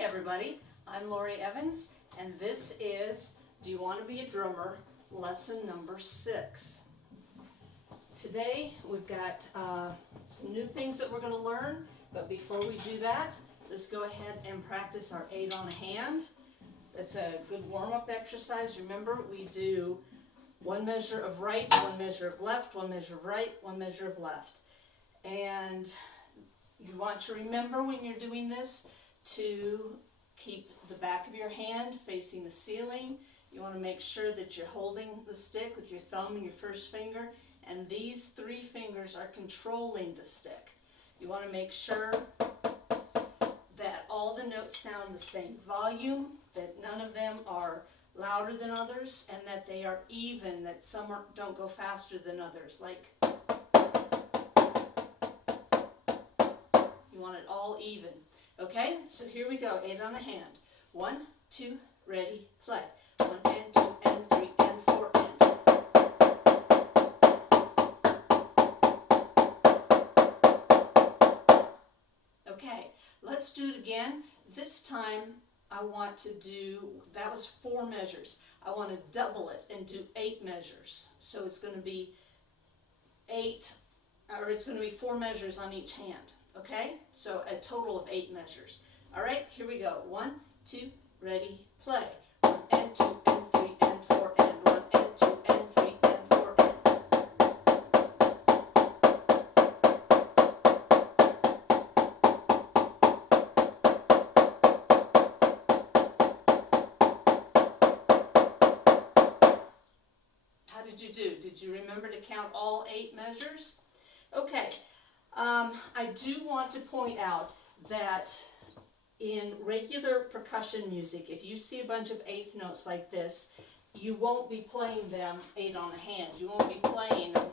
everybody, I'm Lori Evans, and this is Do You Want to Be a Drummer? Lesson number 6. Today we've got some new things that we're going to learn, but before we do that, let's go ahead and practice our 8 on a hand. That's a good warm-up exercise. Remember, we do one measure of right, one measure of left, one measure of right, one measure of left. And you want to remember when you're doing this to keep the back of your hand facing the ceiling. You want to make sure that you're holding the stick with your thumb and your first finger, and these 3 fingers are controlling the stick. You want to make sure that all the notes sound the same volume, that none of them are louder than others, and that they are even, that some don't go faster than others. Like, you want it all even. Okay, so here we go, 8 on a hand. 1, 2, ready, play. 1 and 2 and 3 and 4 and. Okay, let's do it again. This time I want to do, that was 4 measures. I want to double it and do 8 measures. So it's going to be 4 measures on each hand. Okay, so a total of 8 measures. All right, here we go. 1, 2, ready, play. 1 and 2 and 3 and 4 and. 1 and 2 and 3 and 4 and. How did you do? Did you remember to count all 8 measures? Okay. I do want to point out that in regular percussion music, if you see a bunch of 8th notes like this, you won't be playing them 8 on a hand. You won't be playing them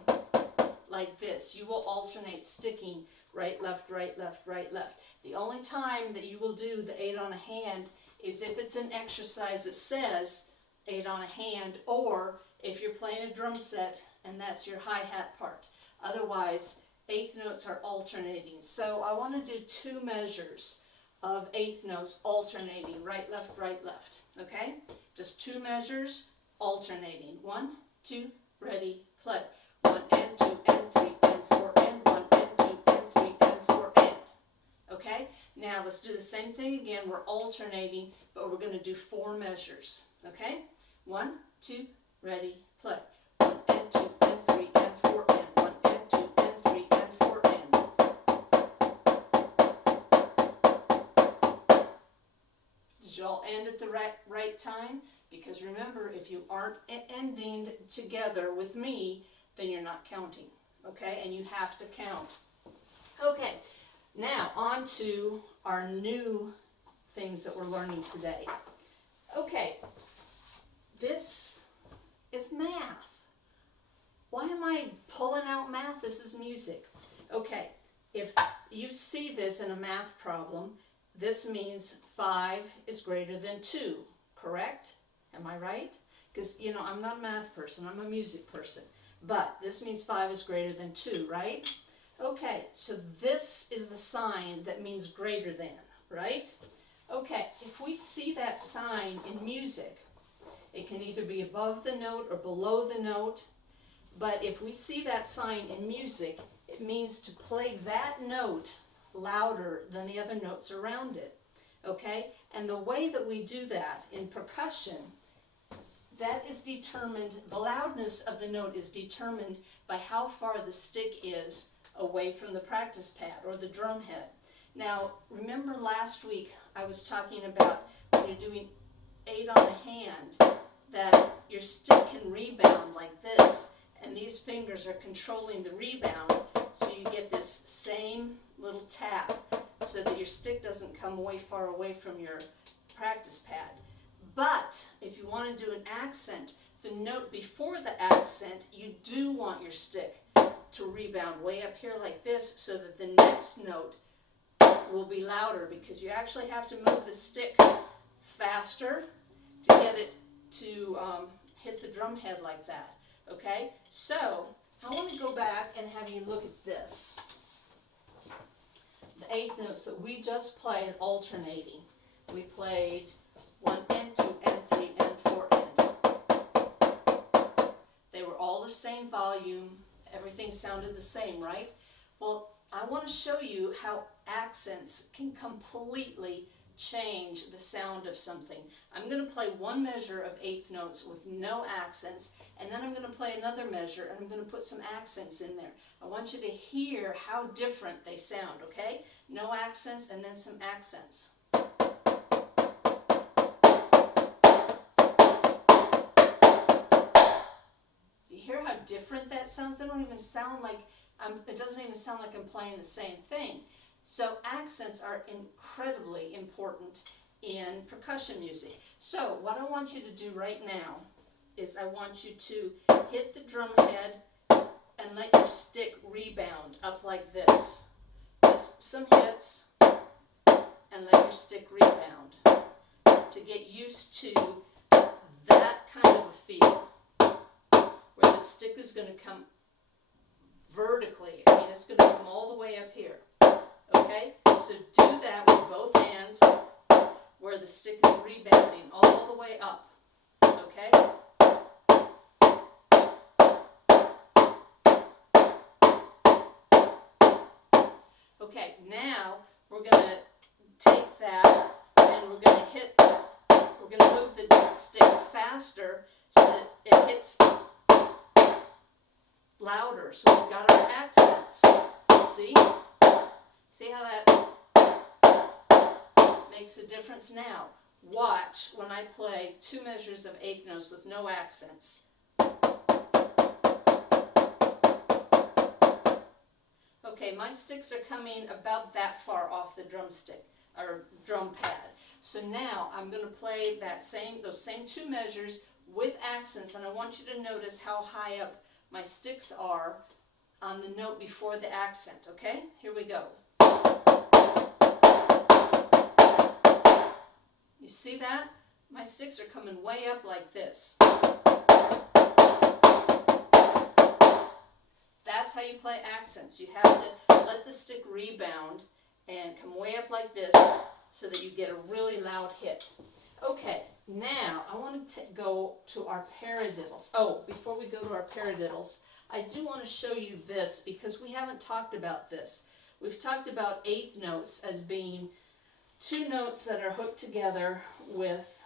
like this. You will alternate sticking right, left, right, left, right, left. The only time that you will do the 8 on a hand is if it's an exercise that says 8 on a hand, or if you're playing a drum set and that's your hi-hat part. Otherwise, 8th notes are alternating. So I want to do 2 measures of 8th notes alternating, right, left, okay? Just 2 measures alternating. 1, 2, ready, play. 1 and 2 and 3 and 4 and. 1 and 2 and 3 and 4 and. Okay? Now let's do the same thing again. We're alternating, but we're going to do 4 measures. Okay? 1, 2, ready, play. 1 and 2 and 3 and 4 and. 1 and 2 and 3 and 4 and. Did you all end at the right time? Because remember, if you aren't ending together with me, then you're not counting. Okay? And you have to count. Okay. Now, on to our new things that we're learning today. Okay. This is math. Why am I pulling out math? This is music. Okay, if you see this in a math problem, this means 5 is greater than 2, correct? Am I right? Because, I'm not a math person, I'm a music person. But this means 5 is greater than 2, right? Okay, so this is the sign that means greater than, right? Okay, if we see that sign in music, it can either be above the note or below the note. But if we see that sign in music, it means to play that note louder than the other notes around it. Okay? And the way that we do that in percussion, that is determined, the loudness of the note is determined by how far the stick is away from the practice pad or the drum head. Now, remember last week I was talking about when you're doing 8 on a hand, that your stick can rebound like this, and these fingers are controlling the rebound, so you get this same little tap so that your stick doesn't come far away from your practice pad. But if you want to do an accent, the note before the accent, you do want your stick to rebound way up here like this, so that the next note will be louder, because you actually have to move the stick faster to get it to hit the drum head like that. Okay, so I want to go back and have you look at this. The 8th notes that we just played alternating. we played 1 and 2 and 3 and 4 and. They were all the same volume, everything sounded the same, right? Well, I want to show you how accents can completely change the sound of something. I'm going to play one measure of eighth notes with no accents, and then I'm going to play another measure and I'm going to put some accents in there. I want you to hear how different they sound, okay? No accents and then some accents. Do you hear how different that sounds? They don't even sound like, it doesn't even sound like I'm playing the same thing. So accents are incredibly important in percussion music. So what I want you to do right now is I want you to hit the drum head and let your stick rebound up like this. Just some hits and let your stick rebound to get used to that kind of a feel where the stick is going to come vertically. I mean, it's going to come all the way up here. Okay, so do that with both hands where the stick is rebounding all the way up. Okay? Okay, now we're going to take that and we're going to move the stick faster so that it hits louder. So we've got our accents. See? See how that makes a difference? Now, watch when I play 2 measures of eighth notes with no accents. Okay, my sticks are coming about that far off the drumstick, or drum pad. So now I'm going to play those same 2 measures with accents, and I want you to notice how high up my sticks are on the note before the accent, okay? Here we go. You see that? My sticks are coming way up like this. That's how you play accents. You have to let the stick rebound and come way up like this so that you get a really loud hit. Okay, now I want to go to our paradiddles. Oh, before we go to our paradiddles, I do want to show you this because we haven't talked about this. We've talked about eighth notes as being 2 notes that are hooked together with,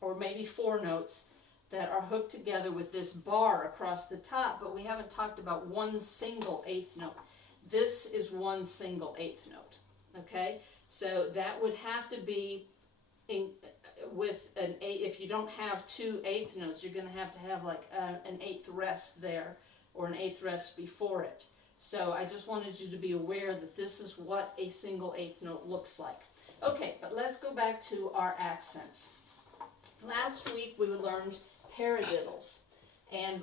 or maybe 4 notes that are hooked together with this bar across the top, but we haven't talked about one single eighth note. This is one single eighth note, okay? So that would have to be with an eighth. If you don't have 2 eighth notes, you're going to have like an eighth rest there or an eighth rest before it. So I just wanted you to be aware that this is what a single eighth note looks like. Okay, but let's go back to our accents. Last week we learned paradiddles, and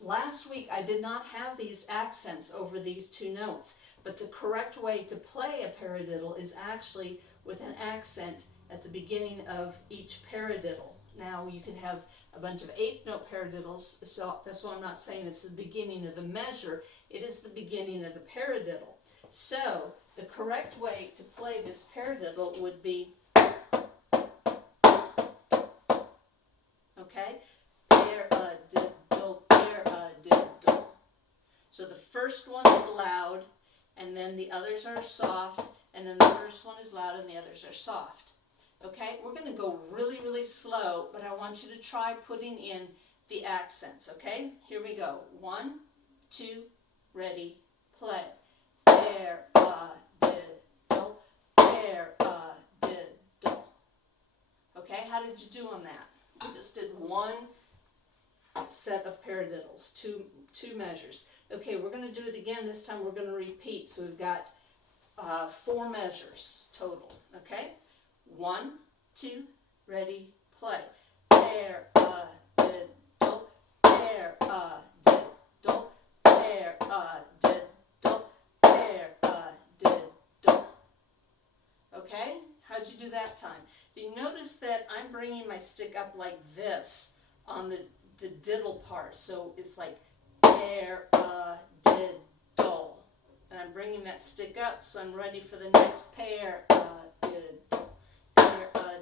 last week I did not have these accents over these 2 notes, but the correct way to play a paradiddle is actually with an accent at the beginning of each paradiddle. Now you can have a bunch of eighth note paradiddles, so that's why I'm not saying it's the beginning of the measure, it is the beginning of the paradiddle. So the correct way to play this paradiddle would be, okay, paradiddle, paradiddle. So the first one is loud, and then the others are soft, and then the first one is loud and the others are soft. Okay, we're going to go really, really slow, but I want you to try putting in the accents, okay? Here we go. 1, 2, ready, play. Paradiddle, paradiddle. Okay, how did you do on that? We just did one set of paradiddles, two measures. Okay, we're going to do it again. This time we're going to repeat. So we've got 4 measures total, okay? 1, 2, ready, play. Paradiddle, paradiddle, paradiddle, paradiddle. Okay, how'd you do that time? You notice that I'm bringing my stick up like this on the diddle part, so it's like paradiddle, and I'm bringing that stick up so I'm ready for the next paradiddle, paradiddle.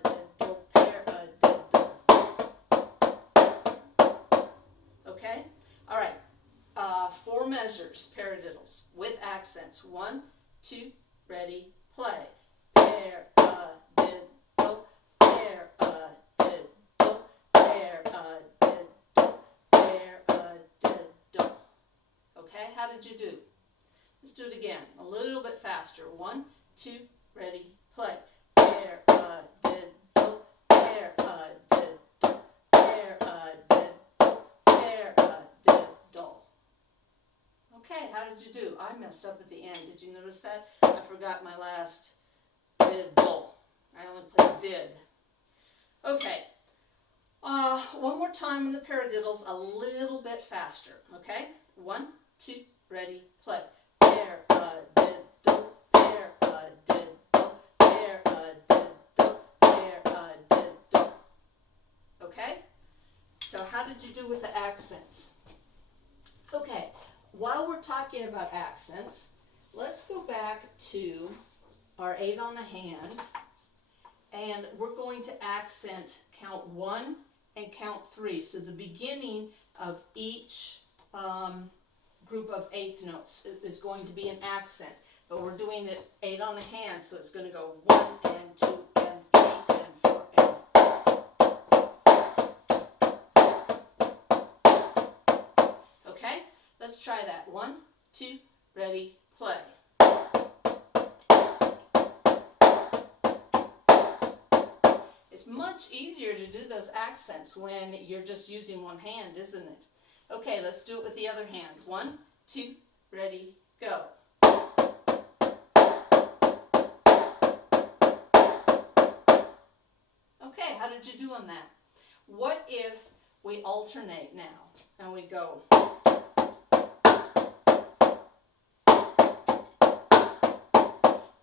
measures, paradiddles, with accents. 1, 2, ready, play. Paradiddle, paradiddle, paradiddle, paradiddle. Okay, how did you do? Let's do it again, a little bit faster. 1, 2, ready, play. Paradiddle, paradiddle, paradiddle, paradiddle. Okay, how did you do? I messed up at the end. Did you notice that? I forgot my last diddle. I only played did. Okay. One more time in the paradiddles, a little bit faster. Okay? 1, 2, ready, play. Paradiddle, paradiddle, paradiddle, paradiddle. Okay? So how did you do with the accents? Okay, while we're talking about accents, let's go back to our 8 on the hand, and we're going to accent count 1 and count 3. So the beginning of each group of eighth notes is going to be an accent, but we're doing it 8 on the hand, so it's going to go 1 and 2 and 3 and 4 and. Okay, let's try that. 1, 2, ready, play. It's much easier to do those accents when you're just using one hand, isn't it? Okay, let's do it with the other hand. 1, 2, ready, go. Okay, how did you do on that? What if we alternate now and we go?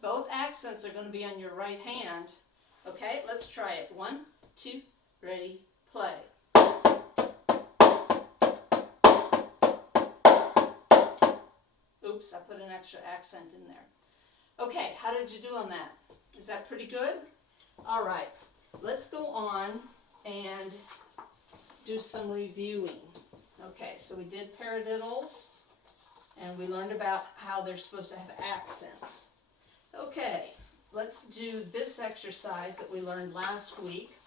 Both accents are going to be on your right hand. Okay, let's try it. 1, 2, ready, play. Oops, I put an extra accent in there. Okay, how did you do on that? Is that pretty good? All right, let's go on and do some reviewing. Okay, so we did paradiddles, and we learned about how they're supposed to have accents. Okay, let's do this exercise that we learned last week.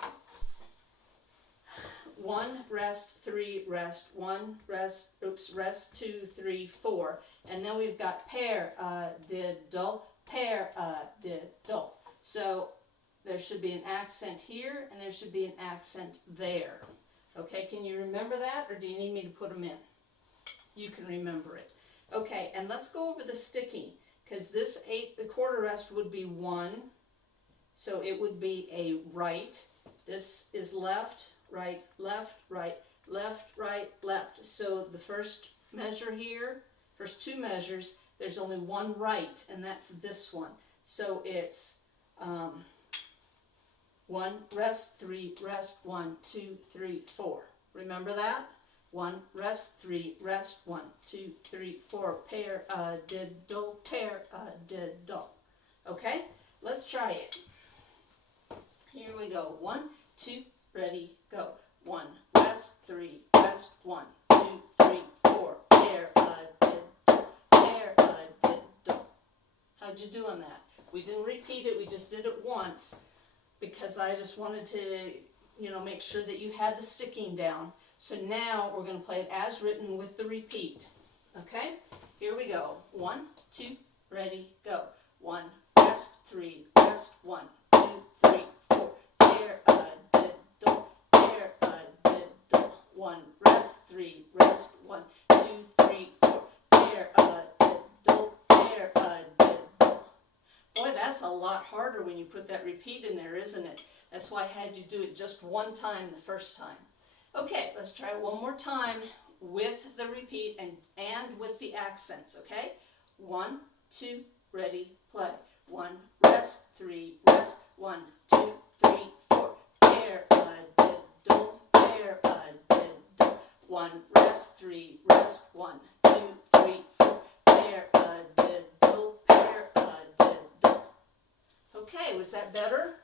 1, rest, 3, rest, 1, rest, rest, 2, 3, 4. And then we've got paradiddle, paradiddle. So there should be an accent here, and there should be an accent there. Okay, can you remember that, or do you need me to put them in? You can remember it. Okay, and let's go over the sticking, because this 8, the quarter rest would be 1, so it would be a right. This is left, right, left, right, left, right, left. So the first measure here, first 2 measures, there's only one right, and that's this one. So it's 1, rest, 3, rest, 1, 2, 3, 4. Remember that? 1, rest, 3, rest, 1, 2, 3, 4. Paradiddle, paradiddle. Okay? Let's try it. Here we go. 1, 2, ready, go. 1, rest, 3, rest, 1, 2, 3, 4. Paradiddle, paradiddle. How'd you do on that? We didn't repeat it, we just did it once, because I just wanted to, make sure that you had the sticking down. So now we're going to play it as written with the repeat. Okay? Here we go. 1, 2, ready, go. 1, rest, 3, rest, 1, 2, 3, 4. Paradiddle, paradiddle. 1, rest, 3, rest, 1, 2, 3, 4. Paradiddle, paradiddle. Boy, that's a lot harder when you put that repeat in there, isn't it? That's why I had you do it just one time the first time. Okay, let's try it one more time with the repeat and with the accents, okay? 1, 2, ready, play. 1, rest, 3, rest, 1, 2, 3, 4. Paradiddle, paradiddle. 1, rest, 3, rest, 1, 2, 3, 4. Paradiddle, paradiddle. Okay, was that better?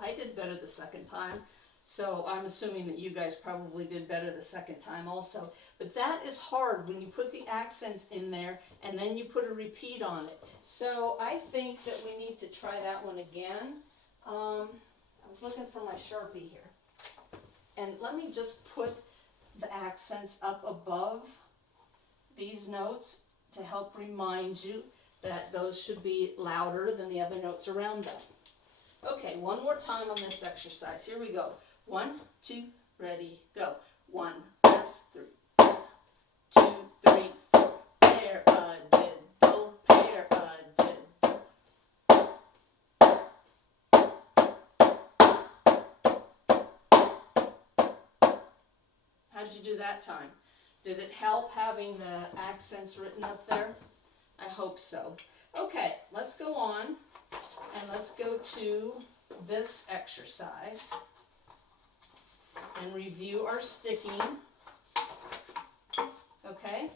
I did better the second time. So I'm assuming that you guys probably did better the second time also. But that is hard when you put the accents in there and then you put a repeat on it. So I think that we need to try that one again. I was looking for my Sharpie here. And let me just put the accents up above these notes to help remind you that those should be louder than the other notes around them. Okay, one more time on this exercise. Here we go. 1, 2, ready, go. 1, press 3, 2, 3, 4. Pair a diddle, pair a diddle. How'd you do that time? Did it help having the accents written up there? I hope so. Okay, let's go on and let's go to this exercise and review our sticking. Okay,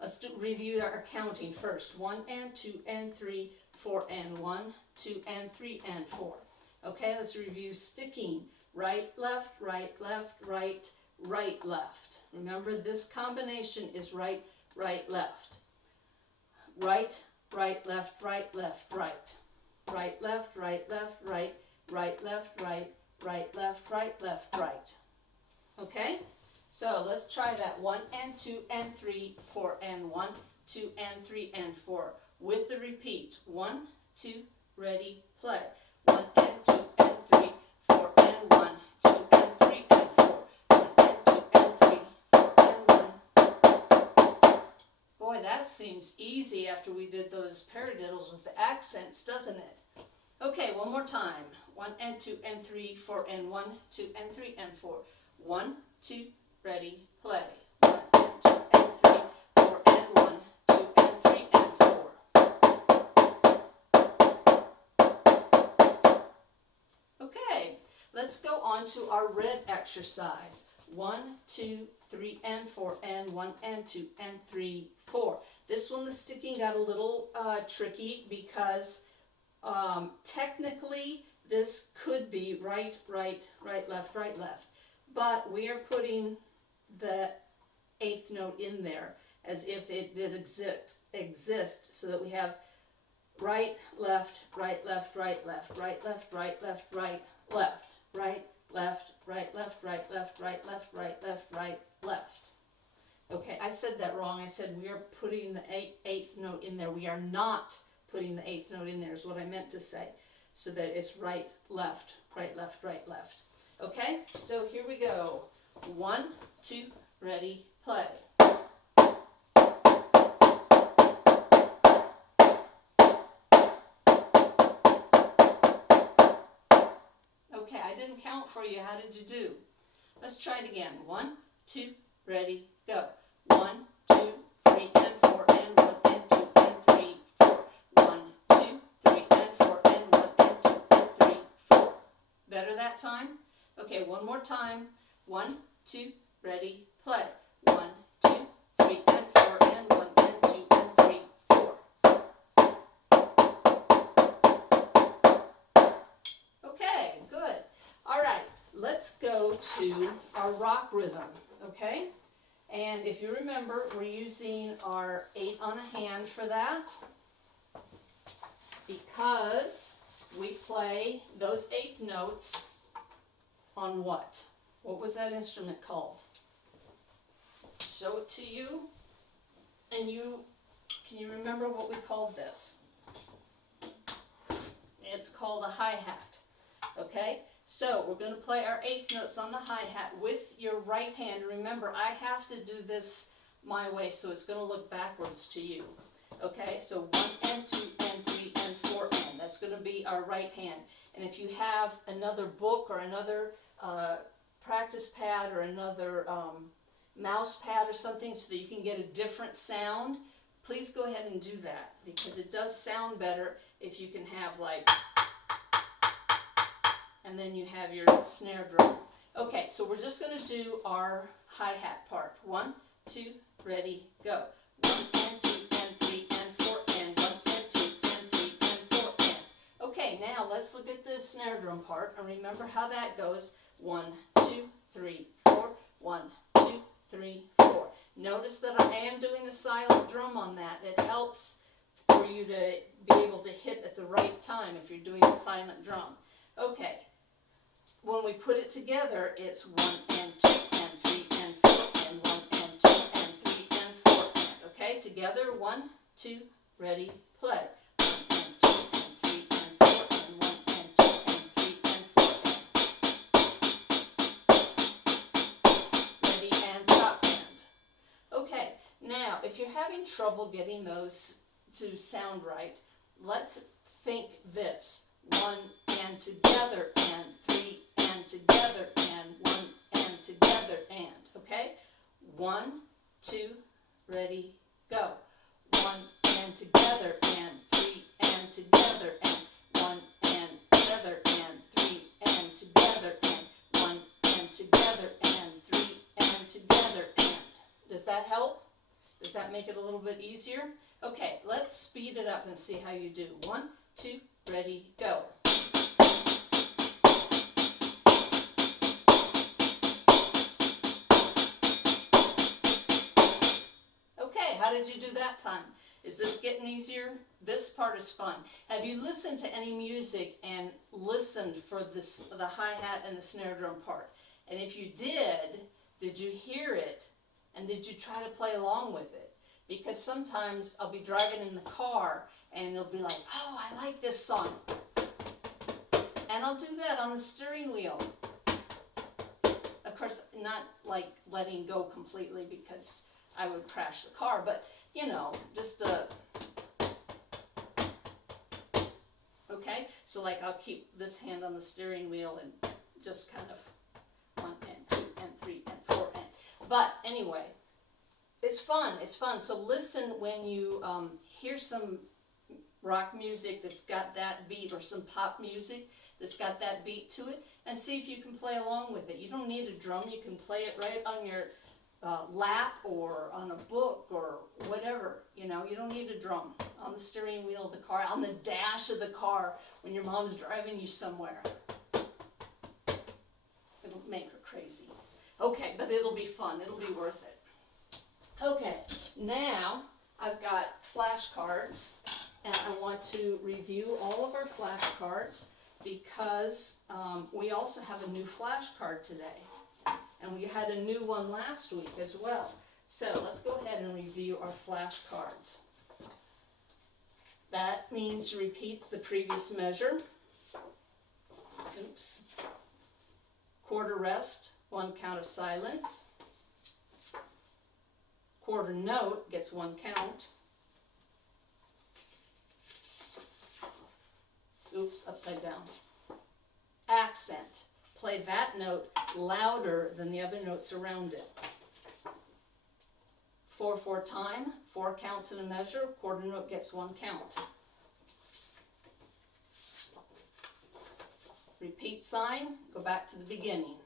let's review our counting first. 1 and 2 and 3, 4 and 1, 2 and 3 and 4. Okay, let's review sticking. Right, left, right, left, right, right, left. Remember, this combination is right, right, left. Right, right, left, right, left, right. Right, left, right, left, right, right, left, right, right, left, right, left, right. Okay? So let's try that. 1 and 2 and 3, 4 and 1, 2 and 3 and 4. With the repeat. 1, 2, ready, play. 1 and 2 and 3, 4 and 1, 2 and 3 and 4. 1 and 2 and 3, 4 and 1. Boy, that seems easy after we did those paradiddles with the accents, doesn't it? Okay, one more time. 1 and 2 and 3, 4 and 1, 2 and 3 and 4. 1, 2, ready, play. 1 and 2 and 3, 4 and 1, 2 and 3 and 4. Okay, let's go on to our red exercise. 1, 2, 3 and 4 and 1 and 2 and 3, 4. This one, the sticking got a little tricky because technically this could be right, right, right, left, right, left. But we are putting the 8th note in there as if it did exist, so that we have right, left, right, left, right, left, right, left, right, left, right, left, right, left, right, left, right, left, right, left, right, left, right, left. Okay, I said that wrong. I said we are putting the 8th note in there. We are not putting the 8th note in there is what I meant to say. So that it's right, left, right, left, right, left. Okay, so here we go. 1, 2, ready, play. Okay, I didn't count for you. How did you do? Let's try it again. 1, 2, ready, go. 1, 2, 3 and 4 and 1 and 2 and 3, 4. 1, 2, 3 and 4 and 1 and 2 and 3, 4. Better that time? Okay, one more time. 1, 2, ready, play. 1, 2, 3 and 4 and 1 and 2 and 3, 4. Okay, good. All right, let's go to our rock rhythm, okay? And if you remember, we're using our 8 on a hand for that because we play those 8th notes on what? What was that instrument called? Show it to you. And can you remember what we called this? It's called a hi-hat. Okay? So we're going to play our 8th notes on the hi-hat with your right hand. Remember, I have to do this my way, so it's going to look backwards to you. Okay? So 1 and 2 and 3 and 4 and. That's going to be our right hand. And if you have another book or another practice pad or another mouse pad or something so that you can get a different sound, please go ahead and do that, because it does sound better if you can have like, and then you have your snare drum. Okay, so we're just going to do our hi-hat part. 1, 2, ready, go. 1 and 2 and 3 and 4 and 1 and 2 and 3 and 4 and. Okay, now let's look at the snare drum part and remember how that goes. 1, 2, 3, 4. 1, 2, 3, 4. Notice that I am doing the silent drum on that. It helps for you to be able to hit at the right time if you're doing the silent drum. Okay, when we put it together, it's 1 and 2 and 3 and 4 and 1 and 2 and 3 and 4 and, okay? Together, 1, 2, ready, play. 1 and 2 and 3 and 4 and 1 and 2 and 3 and 4 and. Ready and stop and. Okay, now if you're having trouble getting those to sound right, let's think this. 1 and together and 3 and together and 1 and together and, okay? 1, 2, ready, go. 1 and together and 3 and together and 1 and together and 3 and together and 1 and together and 3 and together and. Does that help? Does that make it a little bit easier? Okay, let's speed it up and see how you do. 1, 2, ready, go. Okay, how did you do that time? Is this getting easier? This part is fun. Have you listened to any music and listened for the hi-hat and the snare drum part? And if you did you hear it? And did you try to play along with it? Because sometimes I'll be driving in the car and it'll be like, oh, I like this song. And I'll do that on the steering wheel. Of course, not like letting go completely because I would crash the car, but you know, just okay? So like I'll keep this hand on the steering wheel and just kind of 1 and 2 and 3 and 4 and. But anyway, it's fun. It's fun. So listen when you hear some rock music that's got that beat, or some pop music that's got that beat to it, and see if you can play along with it. You don't need a drum. You can play it right on your lap or on a book or whatever. You know, you don't need a drum on the steering wheel of the car, on the dash of the car when your mom's driving you somewhere. It'll make her crazy. Okay, but it'll be fun. It'll be worth it. Okay, now I've got flashcards, and I want to review all of our flashcards because we also have a new flashcard today, and we had a new one last week as well. So let's go ahead and review our flashcards. That means to repeat the previous measure. Oops. Quarter rest, 1 count of silence. Quarter note gets 1 count. Oops, upside down. Accent. Play that note louder than the other notes around it. 4/4 time, 4 counts in a measure, quarter note gets 1 count. Repeat sign, go back to the beginning.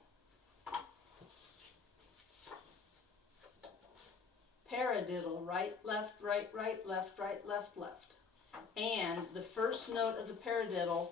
Paradiddle, right, left, right, right, left, right, left, left. And the first note of the paradiddle